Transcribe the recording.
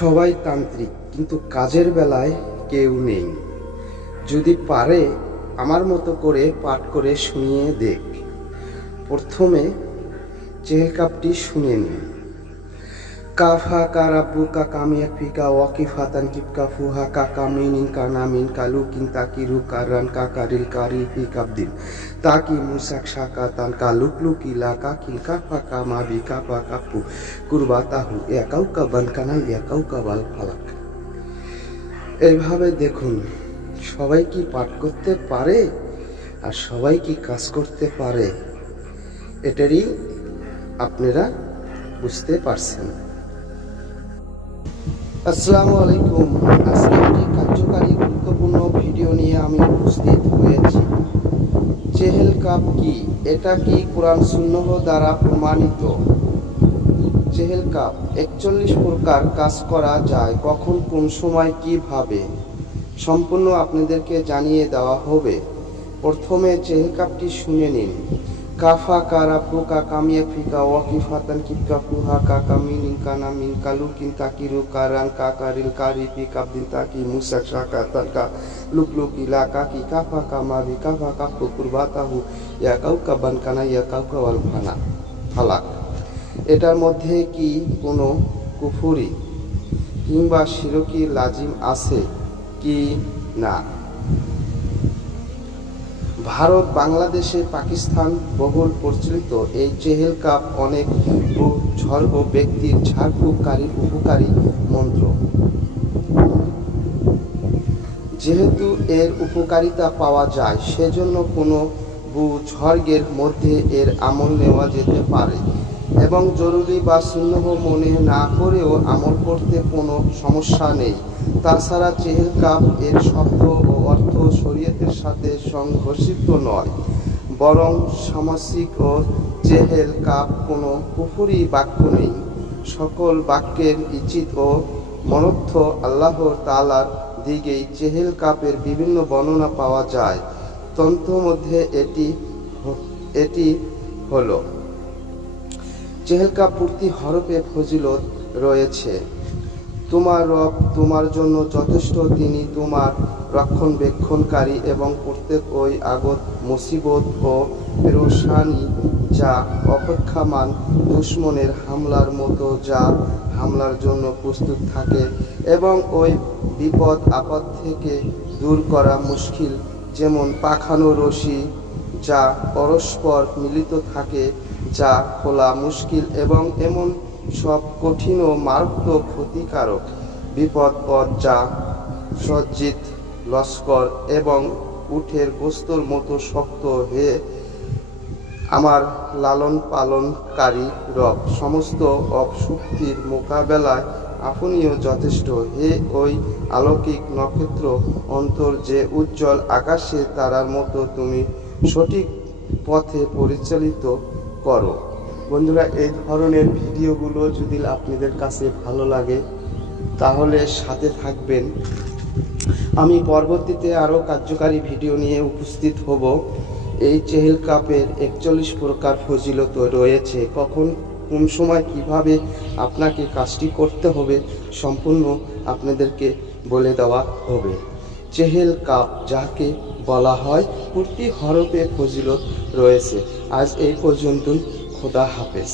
সবাই তান্ত্রিক, কিন্তু কাজের বেলায় কেউ নেই। যদি পারে আমার মতো করে পাঠ করে শুনিয়ে দেখ। প্রথমে চেহেল কাপটি শুনে নিন। কাফা কা রাব্বু কা কামিয়া ফিকা ওয়াকিফাতান কিপকা ফুহা কা কামিনিন কা নামিন কালু কিন তাকিরু কারান কা কারিল কারি ফি কাবদিন তাকি মুসাক শাকাতান কা লুকলুকি লা কা কিল কাফা কা মাবি কাফা কাপু কুরবাতাহু ইয়াকাউ কা বানকানা ইয়াকাউ কা বাল ফালাক। এইভাবে দেখুন, সবাই কি পাঠ করতে পারে আর সবাই কি কাজ করতে পারে, এটারই আপনারা বুঝতে পারছেন। আসসালামু আলাইকুম। আজকে একটি কার্যকারী গুরুত্বপূর্ণ ভিডিও নিয়ে আমি উপস্থিত হয়েছি। চেহেল কাপ কি? এটা কি কোরআন সুন্নাহ দ্বারা প্রমাণিত? চেহেল কাপ 41 প্রকার কাজ করা যায়। কখন, কোন সময়, কিভাবে, সম্পূর্ণ আপনাদেরকে জানিয়ে দেওয়া হবে। প্রথমে চেহেল কাপটি শুনে নিন। কাফা কা রাব্বু কা কামিয়া ফিকা ওয়াকিফাতান কিপকা ফুহা কা কামিনিন কা নামিন কালু কিন তাকিরু কারান কা কারিল কারি ফি কাবদিন তাকি মুসাক শাকাতান কা লুকলুকি লা কা কি কাফা কা মাবি কাফা কাপু কুরবাতাহু ইয়াকাউ কা বানকানা ইয়াকাউ কা ওয়াল ফালাক। এটার মধ্যে কি কোনো কুফরি কিংবা শিরকি লাজিম আছে কি না? ভারত, বাংলাদেশে, পাকিস্তান বহুল প্রচলিত এই চেহেল কাপ অনেক ঝর্গ ব্যক্তির ঝাড়ফুঁককারীর উপকারী মন্ত্র। যেহেতু এর উপকারিতা পাওয়া যায়, সেজন্য কোনো ঝর্গের মধ্যে এর আমল নেওয়া যেতে পারে এবং জরুরি বা সুন্নাহ মনে না করেও আমল করতে কোনো সমস্যা নেই। তাছাড়া চেহেল কাপ এর শব্দ ও অর্থ শরীয়তের সাথে সংঘর্ষিত নয়, বরং সামাসিক ও চেহেল কাপ কোনো কুফরি বাক্য নেই। সকল বাক্যের ইচিত ও মনর্থ আল্লাহ তাআলার দিকেই চেহেল কাপের বিভিন্ন বর্ণনা পাওয়া যায়। তন্ত্র মধ্যে এটি হলো চেহেল কাপ প্রতি হরফে ফজিলত রয়েছে। তোমার রব তোমার জন্য যথেষ্ট, তিনি তোমার রক্ষণবেক্ষণকারী এবং প্রত্যেক ওই আগত মুসিবত ও পেরেশানি যা অপেক্ষামান দুশমনের হামলার মতো, যা হামলার জন্য প্রস্তুত থাকে, এবং ওই বিপদ আপদ থেকে দূর করা মুশকিল, যেমন পাখানো রশি যা পরস্পর মিলিত থাকে, যা খোলা মুশকিল, এবং এমন সব কঠিন ও মারাত্মক ক্ষতিকারক বিপদ যা সজ্জিত লস্কর এবং উটের গোস্তর মতো শক্ত। হে আমার লালন পালনকারী রব, সমস্ত অপশক্তির মোকাবেলায় আপনিও যথেষ্ট। হে ওই আলৌকিক নক্ষত্র অন্তর যে উজ্জ্বল আকাশে তারার মতো, তুমি সঠিক পথে পরিচালিত করো। বন্ধুরা, এই ধরনের ভিডিওগুলো যদি আপনাদের কাছে ভালো লাগে তাহলে সাথে থাকবেন। আমি পরবর্তীতে আরও কার্যকারী ভিডিও নিয়ে উপস্থিত হব। এই চেহেল কাপের 41 প্রকার ফজিলত রয়েছে। কখন, কোন সময়, কিভাবে আপনাকে কাজটি করতে হবে সম্পূর্ণ আপনাদেরকে বলে দেওয়া হবে। চেহেল কাপ যাকে বলা হয়, প্রতি হরফে ফজিলত রয়েছে। আজ এই পর্যন্তই। খোদা হাফেজ।